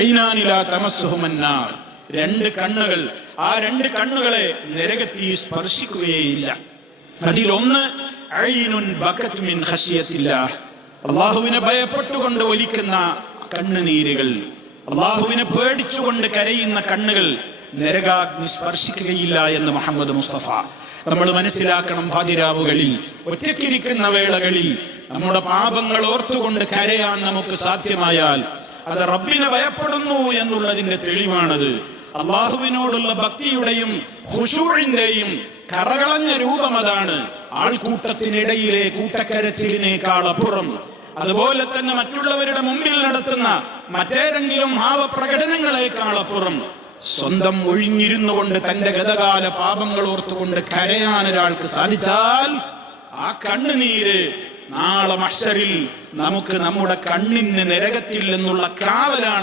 ഐനാനി ലാ തമസ്സുഹുമന്നാർ, രണ്ട് കണ്ണുകൾ, ആ രണ്ട് കണ്ണുകളെ നരകത്തീ സ്പർശിക്കുകയില്ല. അതിലൊന്ന് ഐനുൻ ബകത് മിൻ ഖശിയത്തില്ലാഹ്, അല്ലാഹുവിനെ ഭയപ്പെട്ടുകൊണ്ട് ഒലിക്കുന്ന കണ്ണുനീരുകൾ, അല്ലാഹുവിനെ പേടിച്ചുകൊണ്ട് കരയുന്ന കണ്ണുകൾ നരകാഗ്നി സ്പർശിക്കുകയില്ല എന്ന് മുഹമ്മദ് മുസ്തഫ. നമ്മൾ മനസ്സിലാക്കണം, പാതിരാവുകളിൽ ഒറ്റയ്ക്കിരിക്കുന്ന വേളകളിൽ നമ്മുടെ പാപങ്ങൾ ഓർത്തുകൊണ്ട് കരയാൻ നമുക്ക് സാധ്യമായാൽ അത് റബ്ബിനെ ഭയപ്പെടുന്നു എന്നുള്ളതിന്റെ തെളിവാണത്. അള്ളാഹുവിനോടുള്ള ഭക്തിയുടെയും ഖുശൂഇന്റെയും കറകളഞ്ഞ രൂപം അതാണ്. ആൾക്കൂട്ടത്തിനിടയിലെ കൂട്ടക്കരച്ചിലിനേക്കാൾ അപ്പുറം, അതുപോലെ തന്നെ മറ്റുള്ളവരുടെ മുമ്പിൽ നടത്തുന്ന മറ്റേതെങ്കിലും ഭാവപ്രകടനങ്ങളെക്കാൾ അപ്പുറം സ്വന്തം ഒഴിഞ്ഞിരുന്നു കൊണ്ട് തന്റെ ഗതകാല പാപങ്ങൾ ഓർത്തുകൊണ്ട് കരയാൻ ഒരാൾക്ക് സാധിച്ചാൽ ആ കണ്ണുനീര് നാളെ മഹ്ശറിൽ നമുക്ക് നമ്മുടെ കണ്ണിന് നരകത്തിൽ നിന്നുള്ള കാവലാണ്.